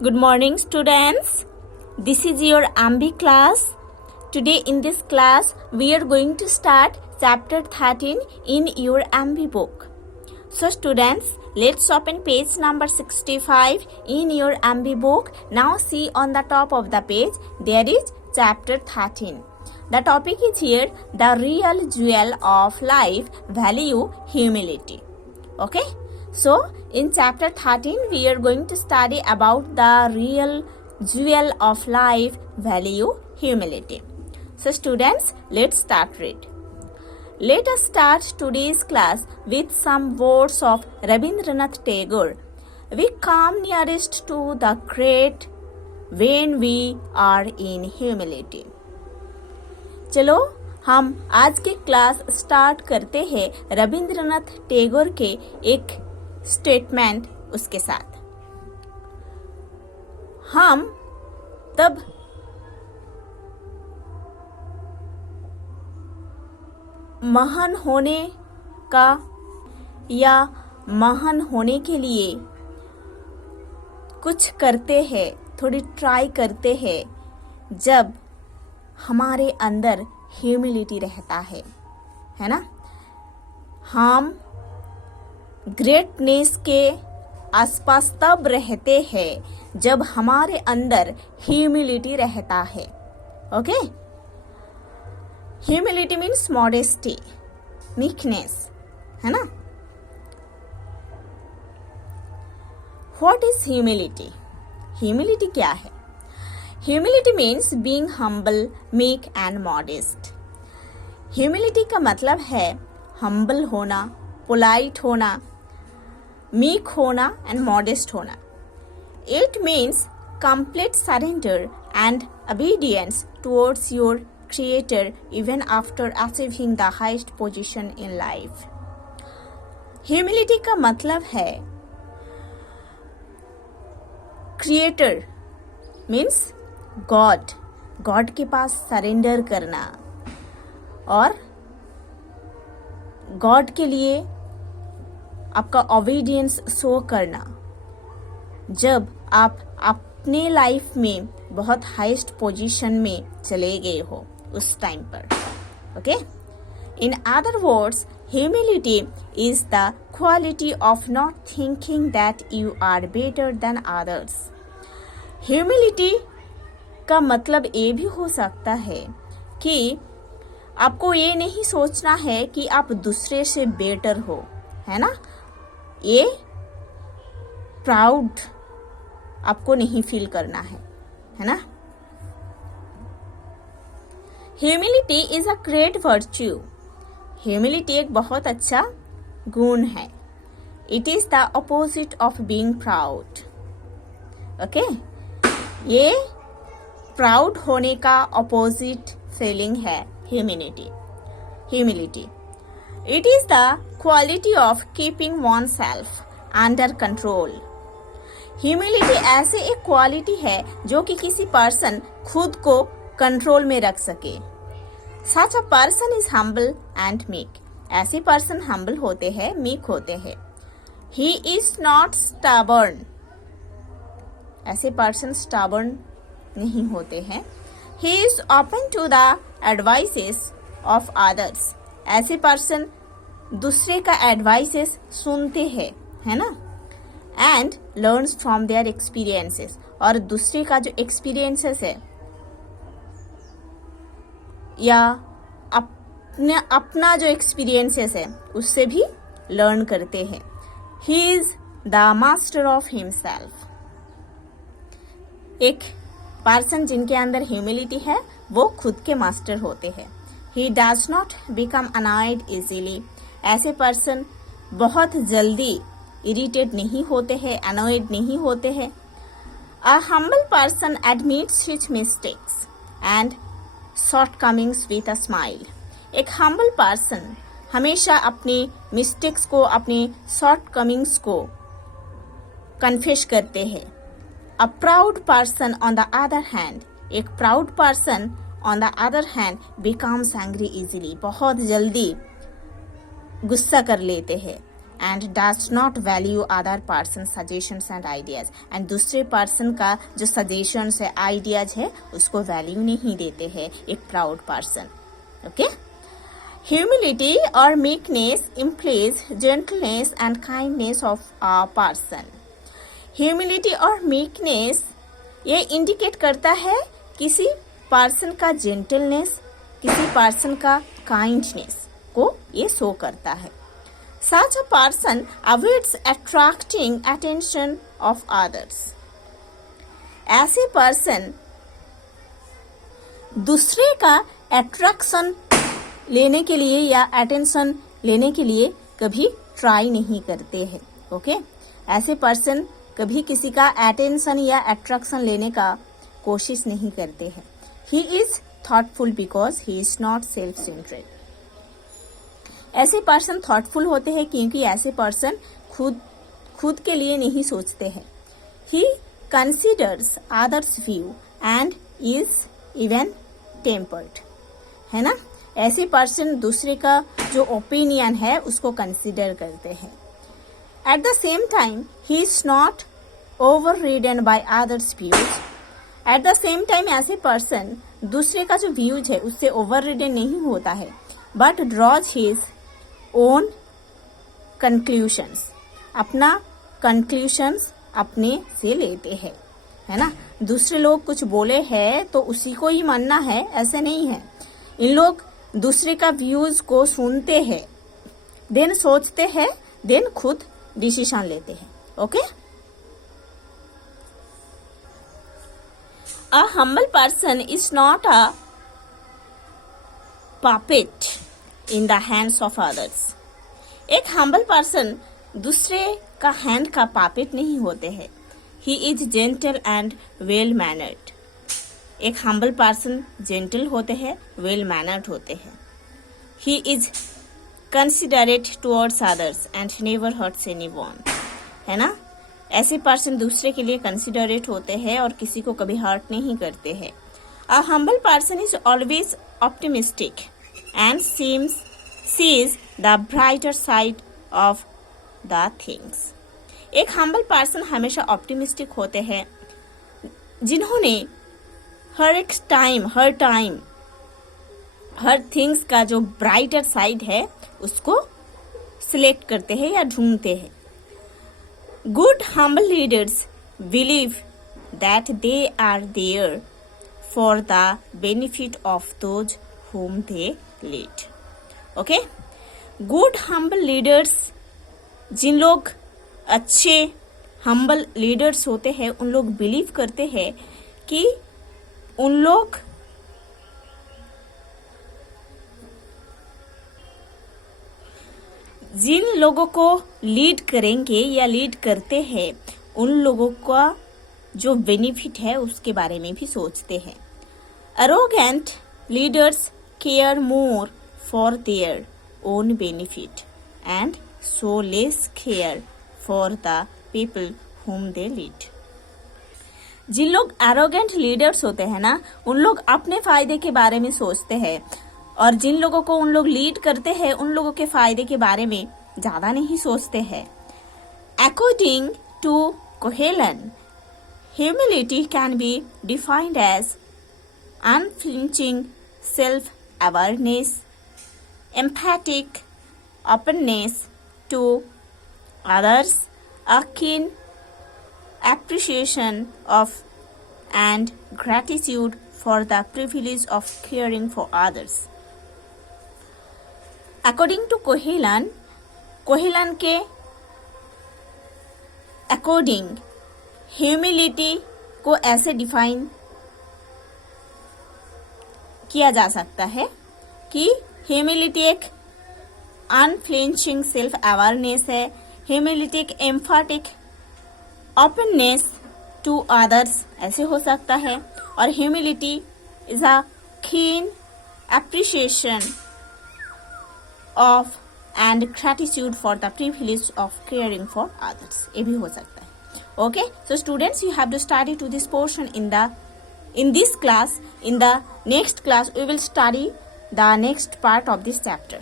Good morning, students. This is your Ambi class. Today in this class, we are going to start chapter 13 in your Ambi book. So students, let's open page number 65 in your Ambi book. Now see on the top of the page, there is chapter 13. The topic is here, the real jewel of life, value, humility. Okay? So, in chapter 13, we are going to study about the real jewel of life, value, humility. So, students, let's start read. Let us start today's class with some words of Rabindranath Tagore. We come nearest to the great when we are in humility. चलो हम आज के class start करते हैं रविंद्रनाथ टैगोर के एक statement उसके साथ। हम तब महान होने का या महान होने के लिए कुछ करते हैं, थोड़ी ट्राई करते हैं जब हमारे अंदर ह्यूमिलिटी रहता है ना। हम ग्रेटनेस के आसपास तब रहते हैं जब हमारे अंदर ह्यूमिलिटी रहता है। Okay, humility means modesty, meekness, है ना। What is humility? ह्यूमिलिटी क्या है? Humility means being humble, meek and modest. Humility का मतलब है हम्बल होना, पोलाइट होना, मीक होना एंड मॉडेस्ट होना। It means complete surrender and obedience towards your creator even after achieving the highest position in life. Humility का मतलब है creator means God के पास सरेंडर करना और God के लिए आपका ओबीडियंस शो करना जब आप अपने लाइफ में बहुत हाईएस्ट पोजीशन में चले गए हो उस टाइम पर। Okay, in other words, humility is the quality of not thinking that you are better than others. Humility का मतलब ये भी हो सकता है कि आपको ये नहीं सोचना है कि आप दूसरे से बेटर हो, है ना। ये प्राउड आपको नहीं फील करना है ना। Humility is a great virtue. Humility एक बहुत अच्छा गुण है। It is the opposite of being proud. Okay, ये प्राउड होने का अपोजिट फीलिंग है humility. It is the quality of keeping oneself under control. Humility ऐसे एक क्वालिटी है जो कि किसी पर्सन खुद को कंट्रोल में रख सके। Such a person is humble and meek. ऐसे पर्सन हम्बल होते हैं, मीक होते हैं। He is not stubborn. ऐसे पर्सन stubborn नहीं होते हैं। He is open to the advices of others. ऐसे पर्सन दूसरे का एडवाइसेस सुनते हैं, है ना। And learns from their experiences, और दूसरे का जो एक्सपीरियंसेस है या अपना जो एक्सपीरियंसेस है उससे भी लर्न करते हैं। He is the master of himself. एक पर्सन जिनके अंदर ह्यूमिलिटी है वो खुद के मास्टर होते हैं। He does not become annoyed easily. ऐसे पर्सन बहुत जल्दी इरिटेट नहीं होते हैं, annoyed नहीं होते हैं। A humble person admits his mistakes and shortcomings with a smile. एक humble person हमेशा अपनी मिस्टेक्स को, अपनी शॉर्टकमिंग्स को कन्फेस करते हैं। A proud person on the other hand, एक proud person on the other hand becomes angry easily. बहुत जल्दी गुस्सा कर लेते हैं। And does not value other person suggestions and ideas, and दूसरे पर्सन का जो सजेशंस है, आइडियाज है, उसको वैल्यू नहीं देते हैं एक proud person. Okay. Humility or meekness implies gentleness and kindness of a person. Humility और meekness ये इंडिकेट करता है किसी पर्सन का जेंटलनेस, किसी पर्सन का काइंडनेस को ये शो करता है. Such a person avoids attracting attention of others. ऐसे पर्सन दूसरे का अट्रैक्शन लेने के लिए या अटेंशन लेने के लिए कभी ट्राई नहीं करते हैं. ओके. ऐसे पर्सन कभी किसी का अटेंशन या अट्रैक्शन लेने का कोशिश नहीं करते हैं. He is thoughtful because he is not self centred. ऐसे पर्सन थॉटफुल होते हैं क्योंकि ऐसे पर्सन खुद के लिए नहीं सोचते हैं. ही considers others view and is even tempered. है ना. ऐसे पर्सन दूसरे का जो ओपिनियन है उसको कंसिडर करते हैं. At the same time he is not overridden by others' views. At the same time ऐसे पर्सन दूसरे का जो व्यूज है उससे ओवररिडन नहीं होता है, बट ड्रॉज हिज ओन कंक्लूशंस. अपना कंक्लूशंस अपने से लेते हैं. है ना. दूसरे लोग कुछ बोले हैं तो उसी को ही मानना है, ऐसे नहीं है. इन लोग दूसरे का व्यूज को सुनते हैं, देन सोचते हैं, देन खुद डिसीजन लेते हैं. Okay. A humble person is not a puppet in the hands of others. एक हम्बल पर्सन दूसरे का हैंड का पापेट नहीं होते हैं. He is gentle and well mannered. एक हम्बल पर्सन जेंटल होते हैं, वेल मैनर्ड होते हैं. He is considerate towards others and never hurts anyone. है ना. ऐसे पर्सन दूसरे के लिए कंसिडरेट होते हैं और किसी को कभी हर्ट नहीं करते हैं. A humble person is always optimistic and sees the brighter side of the things. एक हम्बल पर्सन हमेशा ऑप्टिमिस्टिक होते हैं, जिन्होंने हर थिंग्स का जो ब्राइटर साइड है उसको सिलेक्ट करते हैं या ढूंढते हैं. Good humble leaders believe that they are there for the benefit of those whom they lead. Okay. Good humble leaders, जिन लोग अच्छे हम्बल लीडर्स होते हैं, उन लोग बिलीव करते हैं कि उन लोग जिन लोगों को लीड करेंगे या लीड करते हैं, उन लोगों का जो बेनिफिट है उसके बारे में भी सोचते हैं. Arrogant leaders care more for their own benefit and so less care for the people whom they lead. जिन लोग एरोगेंट लीडर्स होते हैं ना, उन लोग अपने फायदे के बारे में सोचते हैं, और जिन लोगों को उन लोग लीड करते हैं उन लोगों के फायदे के बारे में ज्यादा नहीं सोचते हैं. According to Kohelan, humility can be defined as unflinching self awareness, empathic openness to others, a keen appreciation of and gratitude for the privilege of caring for others. According to कोहेलन के अकॉर्डिंग ह्यूमिलिटी को ऐसे define किया जा सकता है कि humility एक unflinching self awareness है. ह्यूमिलिटी एक एम्फैटिक ओपननेस टू अदर्स ऐसे हो सकता है. और humility is a keen appreciation of and gratitude for the privilege of caring for others, ये भी हो सकता है. Okay, so students, you have to study to this portion in this class. In the next class we will study the next part of this chapter.